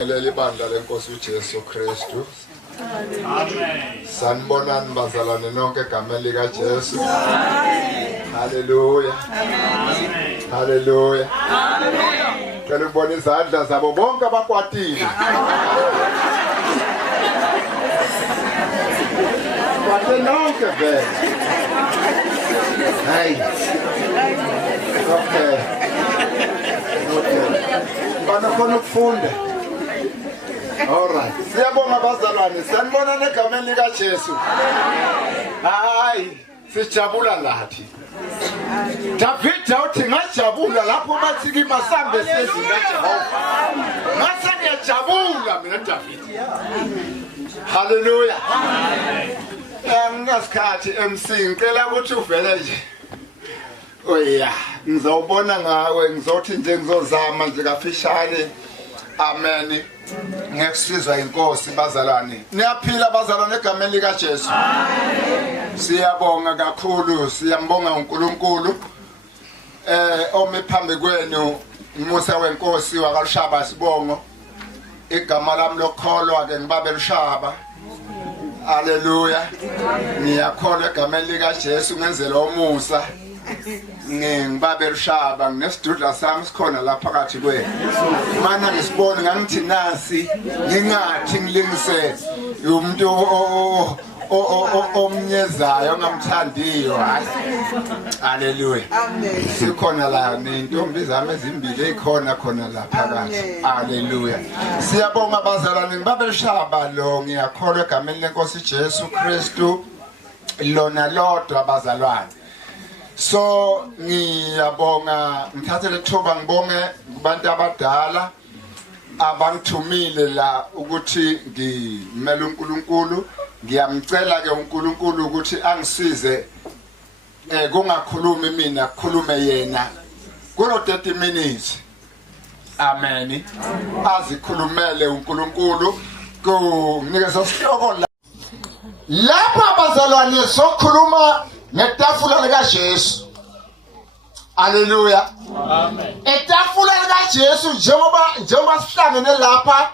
Leli bandla lenkosi uJesu Kristu. Amen. Sanibonani bazalwane nonke egameni lika Jesu. Amen. Hallelujah. Amen. Hallelujah. Amen. Ngicela ubone izandla zabo bonke abakwatile. Kwate nonke vele. Hey. Okay. Bana ukufunda. Alright. Siyabonga bazalwane, sanibona negameni lika Jesu. Hayi, sijabula lathi. David uthi ngajabula lapho bathi kimasambe sezinga Jehova. Ngase ngiyajabula mina David. Hallelujah. Ngasikhathi MC ngicela ukuthi uvele nje. Oya, ngizobona ngawe ngizothi nje ngizozama nje kafishane. Amen. Ngekusizwa inkosi bazalwane. Niyaphila bazalwane egameni lika Jesu. Amen. Siyabonga kakhulu, siyambonga uNkulunkulu. Ome phambi kwenu Musa wenkosi wakaLushaba sibongo. Igama lami lokholwa ke ngibabe Lushaba. Hallelujah. Ngiyakholwa egameni lika Jesu ngenzela umusa. Ngibabe Lushaba nginesidudla sami sikhona la phakathi kwenu. Mana ngisibona ngangithi nasi ngingathi ngilingise umuntu omnyezayo ongamthandiyo hayi. Hallelujah. Amen. Sikhona la nentombi zami ezimbili ezikhona khona la phakathi. Hallelujah. Siyabonga abazalwane ngibabe Lushaba lo ngiyakholwa egameni lenkosi Jesu Kristu lona lodwa abazalwane. So ngiyabonga ngithathe lethuba ngibonge kubantu abadala abangithumile la ukuthi ngimele uNkulunkulu. Ngiyamcela ke uNkulunkulu ukuthi angisize kungakhulumi mina kukhulume yena kulo 30 minutes. Amen. Azikhulumele uNkulunkulu kunginikeza isihloko lapha abazalwane sokhuluma netafula lika Jesu. Hallelujah. Amen. Etafula lika Jesu njengoba sihlangene lapha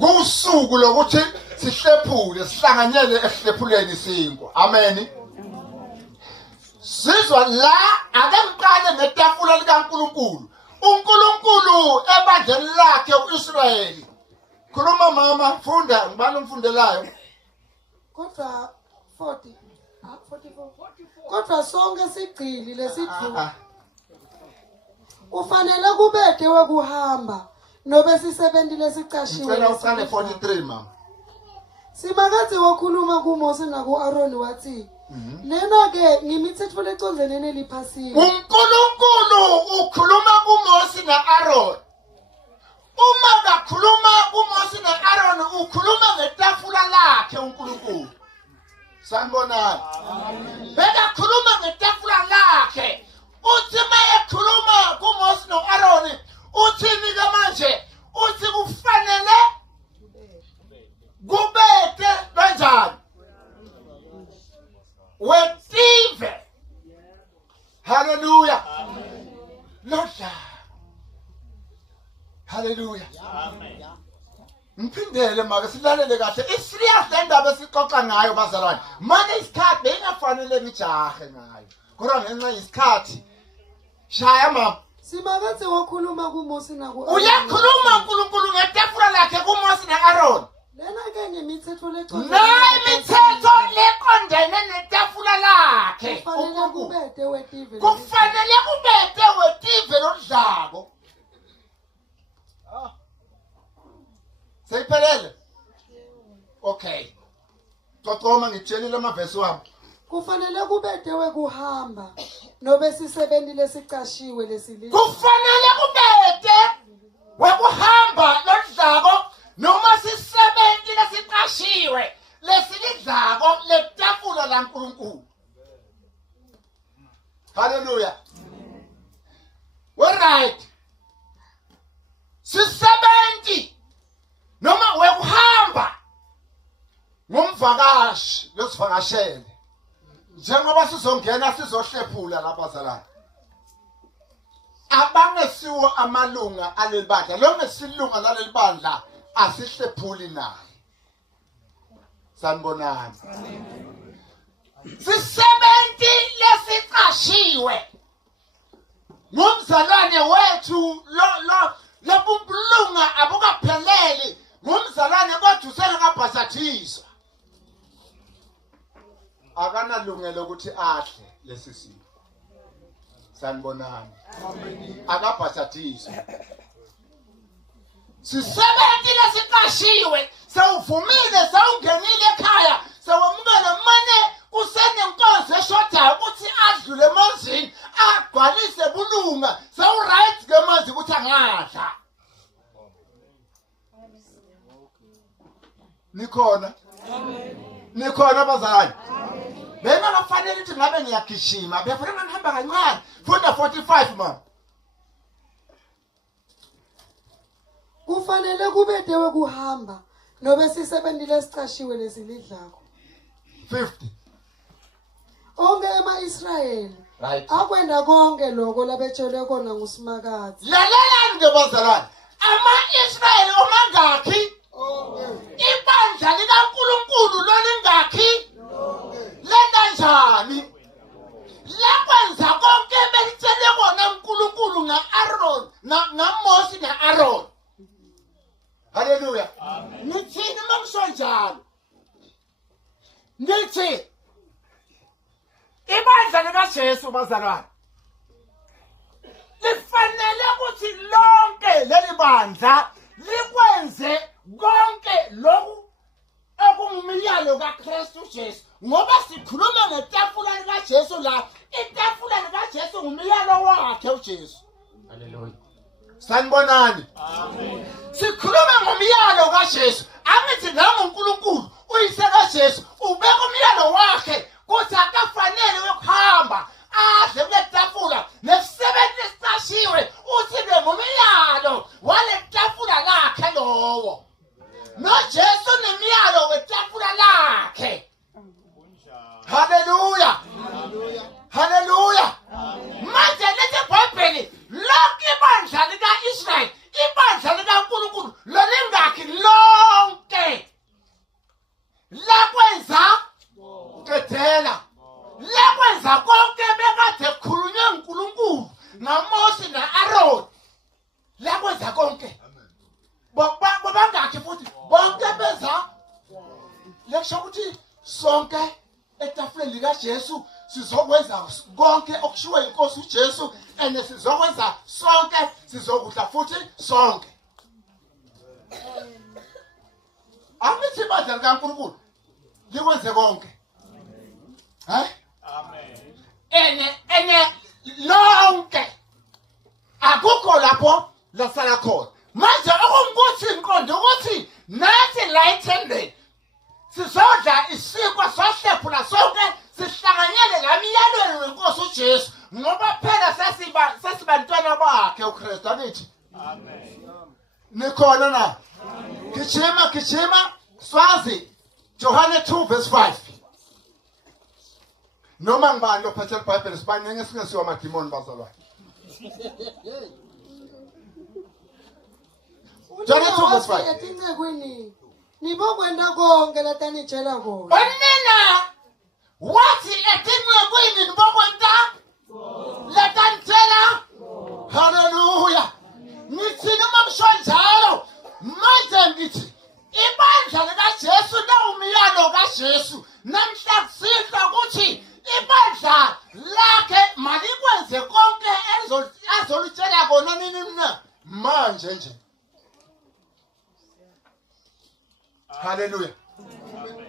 kusuku lokuthi sihlephule sihlanganyele ehlephuleni sinkwa. Amen. Sizwa la ake ngiqale netafula lika uNkulunkulu. uNkulunkulu ebandleni lakhe uIsrayeli. Khuluma mama, funda ngibani umfundelayo. Kodwa 40 44. Kodwa sonke sigcili lesidlula. Ufanele kubede wekuhamba nobe sisebenzi lesicashiwe. Ngicela uqale 43 mama. Simakade wakhuluma kuMose nakuAaroni wathi lena ke ngimithetho lecondzene neliphasini. uNkulunkulu ukhuluma kuMose naAaroni. Uma kakhuluma kuMose naAaroni ukhuluma ngetafula lakhe uNkulunkulu. Sanibonani. Beka khuluma ngetafula lakhe. Uthi mayekhuluma kuMose noAaroni uthini ke manje? Uthi kufanele kubete kanjani? Wetive. Hallelujah. Lodla. Hallelujah. Amen. Mphindele maka silalele kahle iserious lendaba esixoxa ngayo bazalwane. Manje isikhathi bengafanele ngijahe ngayo. Kodwa ngenxa yesikhathi shaya mama. Simakade wakhuluma kuMose nakuAaroni. Uyakhuluma uNkulunkulu ngetafula lakhe kuMose naAaroni. Lena ke ngimithetho lecondzene. Nayi imithetho leqondene netafula lakhe. Kufanele kubede wetive. Kufanele kubede wetive lodlako. Seyiphelele? Okay. Xoxoma ngitshelile amavesi wami. Kufanele kubede wekuhamba nobe sisebenzi lesicashiwe lesilizwe. Kufanele kubede wekuhamba lodlako noma sisebenzi lesiqashiwe lesilidlako letafula laNkulunkulu. Hallelujah. All right. Sisebenzi noma wekuhamba ngumvakashi losivakashele. Njengoba sizongena sizohlephula lapha bazalwane. abangesiwo amalunga aleli bandla lo ngesilunga laleli bandla asihlephuli naye. Sanibonani. Sisebenzi lesiqashiwe ngumzalwane wethu lo bumbulunga abukapheleli ngumzalwane kodwa uselakabhasathiswa. Akanalungelo ukuthi ahle lesi simo. Sanibonani. Akabhasathiswa. Sisebenzi lesiqashiwe sewuvumile sewungenile ekhaya sewamukela manje kusenenkonzo eshodayo ukuthi adlule emazini agcwalise bulunga sewuright ke manje ukuthi angadla. Nikhona? Nikhona bazalwane? Bena bafanele ukuthi ngabe ngiyagijima befanele ngihamba kancane funda 45 man. Kufanele kube dewe kuhamba nobe sisebentile esiqashiwe lesilidlako. 50. Onke ema-Israyeli Right. akwenda konke lokho labetshelwe kona nguSimakade. Lalelani ke bazalwane. Ama-Israyeli omangakhi? Ibandla likaNkulunkulu lolingakhi? Lenda njani? Lakwenza konke belitshele kona uNkulunkulu nga-Aaron, ngaMose na-Aaron. Hallelujah. Amen. Nithini makusho njalo? Nithi ibandla likaJesu bazalwane lifanele ukuthi lonke leli bandla likwenze konke lokhu okungumyalo kaKristu Jesu ngoba sikhuluma ngetafula likaJesu la itafula likaJesu ngumyalo wakhe uJesu. Hallelujah. Sanibonani. Amen. Sikhuluma ngomyalo kaJesu angithi nami uNkulunkulu uyise kaJesu ubeka umyalo wakhe kuthi akafanele ukuhamba adle kule tafula nesisebenzi esiqashiwe uthi ngumyalo wale tafula lakhe lowo. NoJesu nemiyalo wetafula lakhe. Hallelujah. Hallelujah. Manje lethi eBhayibheli lonke ibandla lika-Israyeli ibandla likaNkulunkulu lolingakhi lonke lakwenza kedela lakwenza konke bekade kukhulunywe uNkulunkulu ngaMose na-Aaron lakwenza konke. Bobangakhi futhi bonke beza lekusho ukuthi sonke etafuleni likaJesu sizokwenza konke okushiwe inkosi uJesu ene sizokwenza sonke sizokudla futhi sonke. Angithi ibandla likaNkulunkulu likwenze konke. Amen. Ene lonke akukho lapho lasala khona. Manje okungukuthi inqondo ukuthi nathi la eThendeni sizodla isikwa sohlephula sonke sihlanganyele la miyalweni wenkosi uJesu ngoba phela sesibantwana bakhe uKristu anithi. Amen. Nikhona na? Gijima Swazi Johane 2 verse 5. Noma ngibani ophethe iBhayibheli sibanye ngesingesiwa amadimoni bazalwane. Johane 2 verse 5. Etincekwini nibokwenda konke latanitshela kona. Onina wathi etincekwini nibokwenda latanitshela. Hallelujah. Nithini mamsho njalo manje ngithi ibandla likaJesu nawumyalo kaJesu namhla kusihla ukuthi ibandla lakhe malikwenze konke azolitshela kona nini mina manje nje. Hallelujah.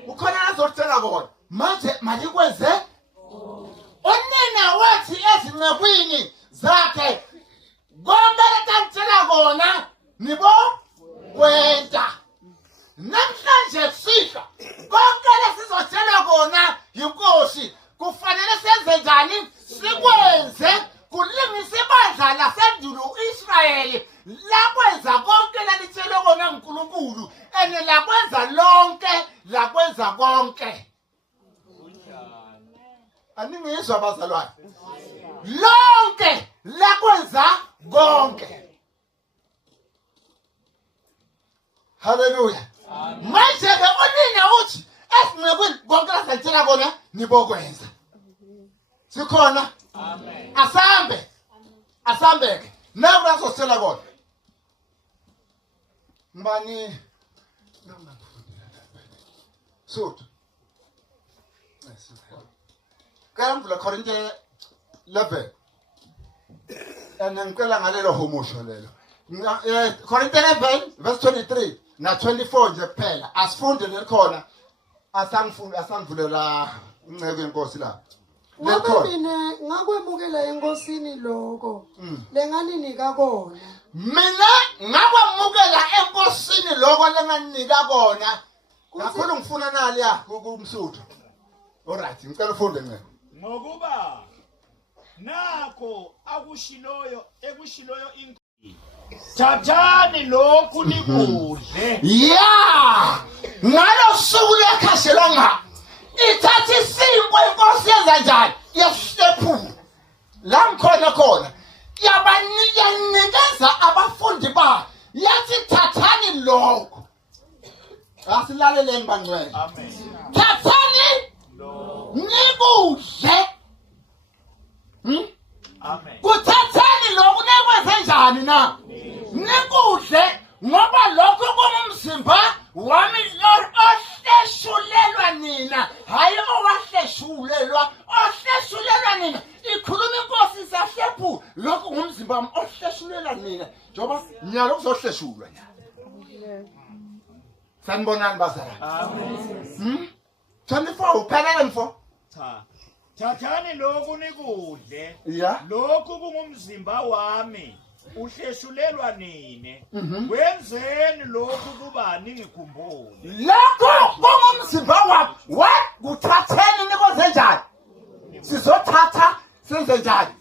Ukhona azolitshela kona manje malikwenze. Onina wathi ezincekwini zakhe konke letantshela kona nibo kwenta. Namhlanje kusihla konke lesizotshela kona yinkosi kufanele senze njani sikwenze kulungisa ibandla lasendulo uIsrayeli lakwenza konke lalitshele kona uNkulunkulu ene lakwenza lonke lakwenza konke. Aningizwa abazalwane lonke lakwenza konke. Hallelujah. Manje ke onina uthi esinqekweni konke lasentshela kona nibokwenza. Sikhona? Amen. Asambeke. Naku lasosela kona. Mbani Sut. Kamvula Korinte 11. Ngicela ngalelo homusho lelo. Korinte 11 verse 23 na 24 nje kuphela. Asifunde lekhona. Asangivulela inceke yenkosi la. Ngoba mina ngakwemukela enkosini lokho. Lenganinika kona. Mina ngakwemukela enkosini lokho lenganinika kona. Kakhulu ngifuna nali ya kumsuthu. Alright, ngicela ufunde ngeke. Ngokuba nakho ekushiloyo inkosi. Thathani lokhu nikudle. Yeah! Ngalo suku lekhashelanga. Ithatha isinkwa inkosi yenza njani? Yasiphu. La khona. Yabanikeza abafundi ba. Yathi thathani lokho. Asilaleleni bangcwele. Amen. Thathani nikudle. Amen. Kuthathani lokhu nekwenze njani na? Nikudle ngoba lokho kungumzimba wami ohleshulelwa nina. Hayi owahleshulelwa, ohleshulelwa nina. Ikhuluma inkosi sahlephu lokho ngumzimba wami ohleshulelwa nina. Njoba nyalo kuzohleshulwa nyalo. Sanibonani bazalwane. Amen. 24 uphelele mfo. Cha. Thathani lokhu nikudle. Yeah. Lokhu kungumzimba wami uhleshulelwa nini. Wenzeni lokhu kuba ningikhumbule. Lokho kungumzimba wami. What? Kuthatheni nikwenze njani? Sizothatha senze njani?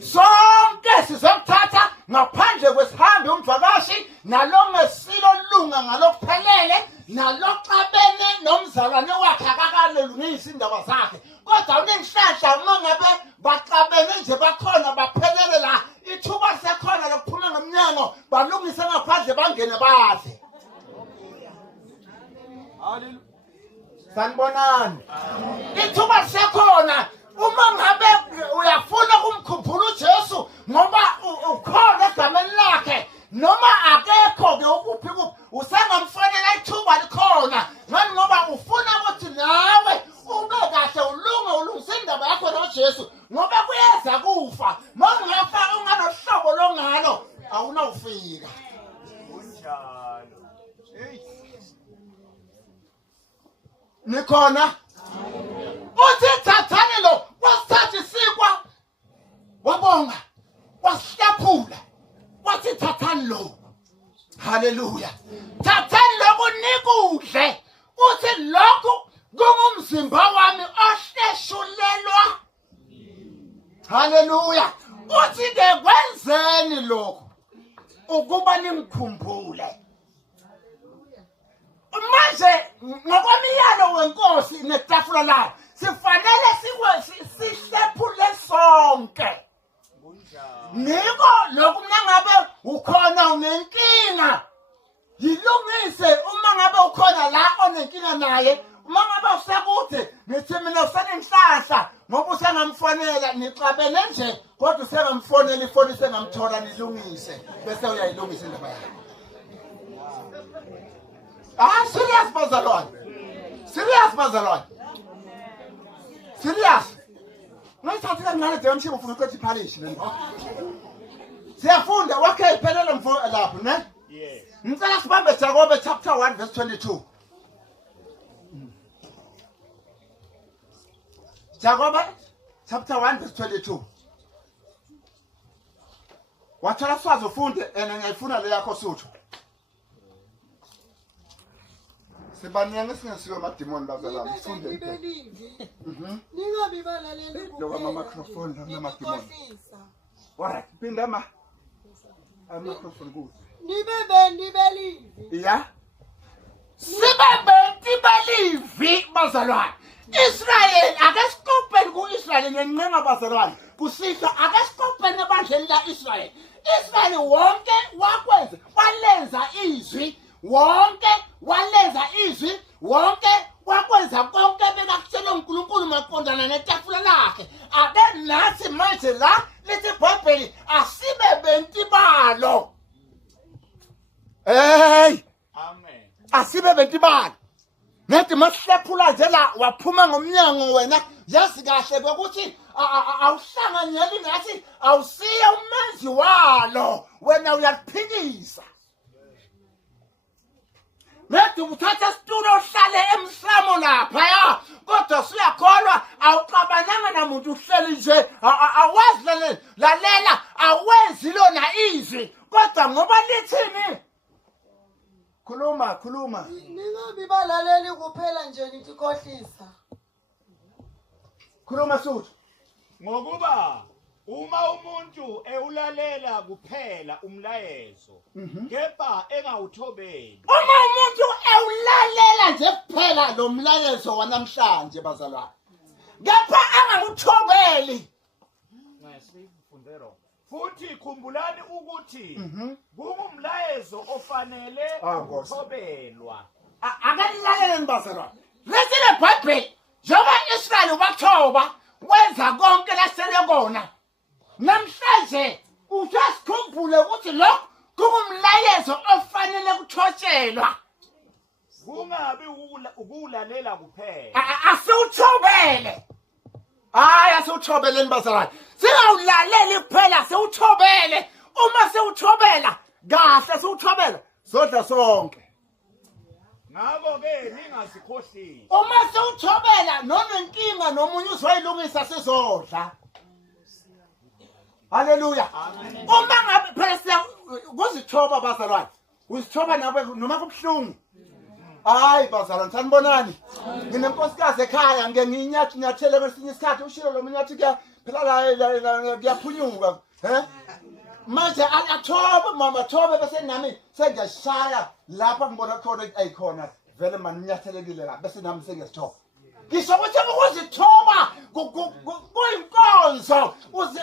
Sonke sizothatha ngaphandle kwesihambi umvakashi nalongesilo lunga ngalokuphelele naloxabene nomzalwane wakhe akakalungisa indaba zakhe. Kodwa uninhlahla uma ngabe baxabene nje bakhona baphelele la ithuba sekhona lokuphuma ngomnyango balungise ngaphandle bangene badle. Hallelujah. Sanibonani. Ithuba sekhona uma ngabe uyafuna kumkhumbula uJesu ngoba ukhona egameni lakhe noma akekho ke ukuphi usengamfanele ithuba likhona ngani ngoba ufuna ukuthi nawe ube kahle ulungise indaba yakho noJesu ngoba kuyeza kufa mangafa unganohlobo longalo awunawufika Kunjalo. nikhona uthi thathani lo wasithatha isikwa wabonga wasihlaphula wathi thathani lo. Hallelujah. Thathani lokhu nikudle uthi lokhu kungumzimba wami ohleshulelwa. Hallelujah. Uthi ke kwenzeni lokhu ukuba nimkhumbule. Manje ngokwamiyalo wenkosi netafula la sifanele sihlephule sonke. Niko lokhu mina ngabe ukhona unenkinga yilungise uma ngabe ukhona la onenkinga naye uma ngabe usekude nithi mina usenenhlahla ngoba usengamfonela nixabene nje kodwa usengamfonela ifoni sengamthola nilungise bese uyayilungisa indaba yakhe. Serious bazalwane. Serious bazalwane. Serious. Ngayithatha kancane nje mshibo ufuna ukuthi iphalishi lento. Siyafunda okay phelele mfo lapho ne? Yes. Ngicela sibambe Jakobe chapter 1 verse 22. Jakobe chapter 1 verse 22. Wathola swazi ufunde ngiyayifuna le yakho suthu. Sibanenge singasiwe amademoni bazalwane sifunde. Ningabi balaleli Lo microphone lo namademoni. Alright, pinda ma. Microphone kuze. Nibelivi. Yeah. Sibe believe bazalwane. Israel ake sikupeni ku Israel ngencenga bazalwane. kusitha ake sikopene ebandleni la-Israyeli. Israyeli wonke wakwenza walenza izwi, wonke walenza izwi, wonke wakwenza konke bekakutshela uNkulunkulu maqondana netafula lakhe. Ake nathi manje la lithi iBhayibheli asibe bentibalo. Hey! Amen. Asibe bentibalo. Nethi masihlephula nje la waphuma ngomnyango wena yazi kahle ukuthi awuhlanganyeli ngathi awusiya umenzi walo wena uyaphikisa. Nethi uthatha isitulo uhlale emsamo lapha ya kodwa siyakholwa awuxabananga namuntu uhleli nje awazi lalela awenzi lona izwi kodwa ngoba lithini khuluma Ningabi balaleli kuphela nje nitikhohlisa. khuluma Suthu. Ngokuba uma umuntu ewulalela kuphela umlayezo kepha engawuthobeli. Uma umuntu ewulalela nje kuphela lo mlayezo wanamhlanje bazalwane kepha angawuthobeli. Futhi khumbulani ukuthi kungumlayezo ofanele ukuthobelwa. Akanilaleleni bazalwane. Lithi leBhayibheli njengoba Israyeli wathoba wenza konke lasele kona. Namhlanje uyasikhumbule ukuthi lokho kungumlayezo ofanele ukuthotshelwa. Kungabi ukulalela kuphela. Asiwuthobele. Hayi asiwuthobeleni bazalwane. Singawulaleli kuphela siwuthobele. Uma siwuthobela kahle siwuthobela sodla sonke. Ngakho ke ningasikhohlisi. Uma siwuthobela noma inkinga nomunye uzoyilungisa sizodla. Haleluya. Uma ngabe phela kuzithoba bazalwane. Uzithoba nawe noma kubhlungu. Hayi bazalwane sanibonani. Nginenkosikazi ekhaya ngeke nginyathele kwesinye isikhathi ushilo lo munyathi ke phela la kuyaphunyuka. Manje athobe mama thobe bese nami sengiyashaya lapha ngibona khona ayikhona vele manje unyathelekile la bese nami sengiyasithoba. Ngisho ukuthi ukuzithoba kuyinkonzo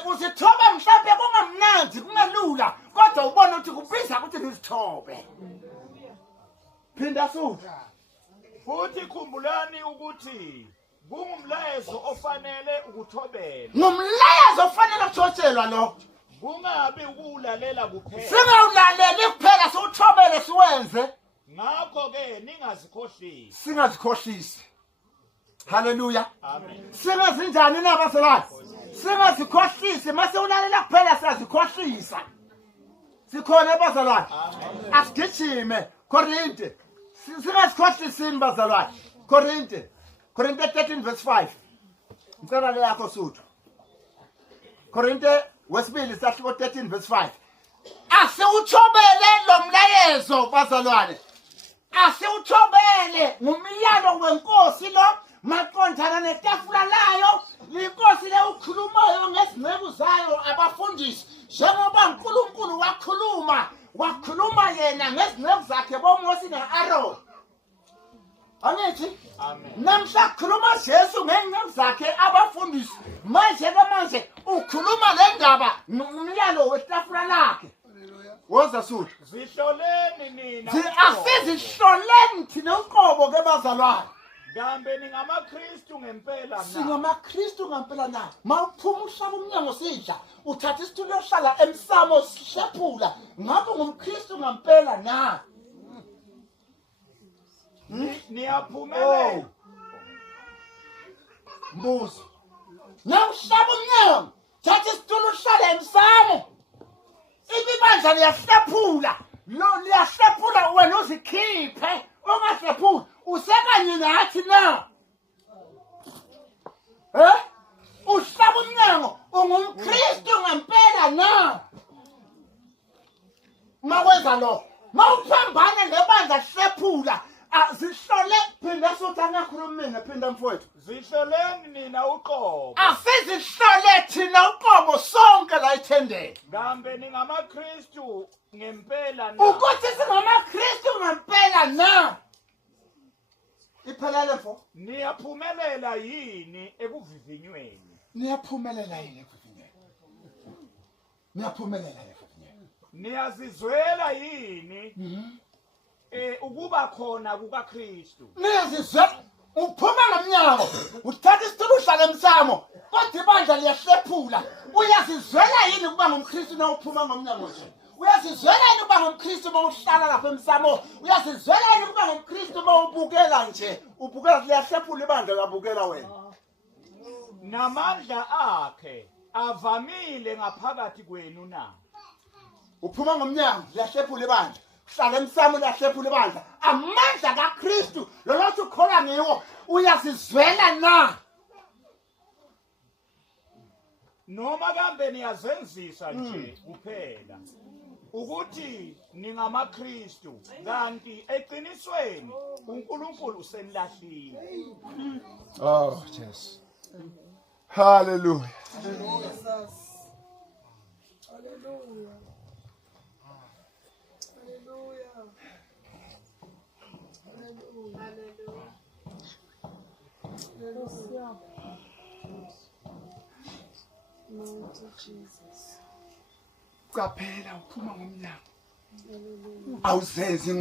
uzithoba mhlawumbe kungamnandi kungalula kodwa ubona ukuthi kubiza ukuthi ngizithobe. Phinda Suthu. Futhi khumbulani ukuthi kungumlayezo ofanele ukuthobela. Ngumlayezo ofanele ukuthotshelwa lo. Kungabi ukulalela kuphela. Singawulaleli kuphela siwuthobele siwenze. Ngakho ke ningasikhohlisi. Singazikhohlisi. Haleluya. Amen. Singazinjani na bazalwane? Singazikhohlisi mase ulalela kuphela siyazikhohlisa. Sikhona bazalwane. Asigijime Korinte. Singazikhohlisini bazalwane. Korinte 13 verse 5. Ngicela le yakho Suthu. Korinte wesibili sahluko 13 verse 5. Asiwuthobele lo mlayezo bazalwane. Asiwuthobele ngumyalo wenkosi lo maqondana netafula layo. Inkosi le ukhulumayo ngezinceku zayo abafundisi njengoba uNkulunkulu wakhuluma yena ngezinceku zakhe boMose noAaron. Angithi? Amen. Namhla khuluma Jesu ngezinceku zakhe abafundisi. Manje ukhuluma le ndaba umyalo wetafula lakhe. Woza Suthu. Zihloleni nina. Asizihloleni thina uqobo ke bazalwane. Kambe ningamaKristu ngempela na. SingamaKristu ngempela na. Mawuphuma uhlala umnyango sidla, uthatha isitulo ohlala emsamo sihlephula. Ngabe ngumKristu ngempela na? Niyaphumelela. Mbuzo. Nawuhlala umnyango, thatha isitulo ohlala emsamo. Ibandla liyahlephula. Lo liyahlephula wena uzikhiphe. Ungahlephuli usekanye nathi na. Uhlaba umnyango ungumKristu ngempela na. Makwenza lo. Mawuphambana nebandla hlephula. Zihlole phinda Suthu angakhuluma mina phinda mfowethu. Zihloleni nina uqobo. Asizihlole thina uqobo sonke la ethendeni. Kambe ningamaKristu ngempela na. Ukuthi singamaKristu ngempela na. Iphelele mfo. Niyaphumelela yini ekuvivinyweni? Niyaphumelela yini ekuvivinyweni? Ngiyaphumelela niyazizwela yini ukuba khona kukaKristu? Niyazizwela uphuma ngomnyango uthatha isitulo uhlala emsamo kodwa ibandla liyahlephula. Uyazizwela yini ukuba ngumKristu na uphuma ngomnyango nje? Uyazizwela yini ukuba ngumKristu uma uhlala lapha emsamo? Uyazizwela yini ukuba ngumKristu uma ubukela nje? Ubukela liyahlephula ibandla uyabukela wena. Namandla akhe avamile ngaphakathi kwenu na? Uphuma ngomnyango liyahlephula ibandla. Uhlala emsamo liyahlephula ibandla. Amandla kaKristu lo lothi ukhola ngiwo uyazizwela na? Noma kambe niyazenzisa nje kuphela ukuthi ningamaKristu kanti eqinisweni uNkulunkulu usenilahlile. Oh yes. Hallelujah. Jesus. Hallelujah. Hallelujah. Hallelujah. Hallelujah. Mighty Jesus. Qaphela uphuma ngomnyango. Awuzenzi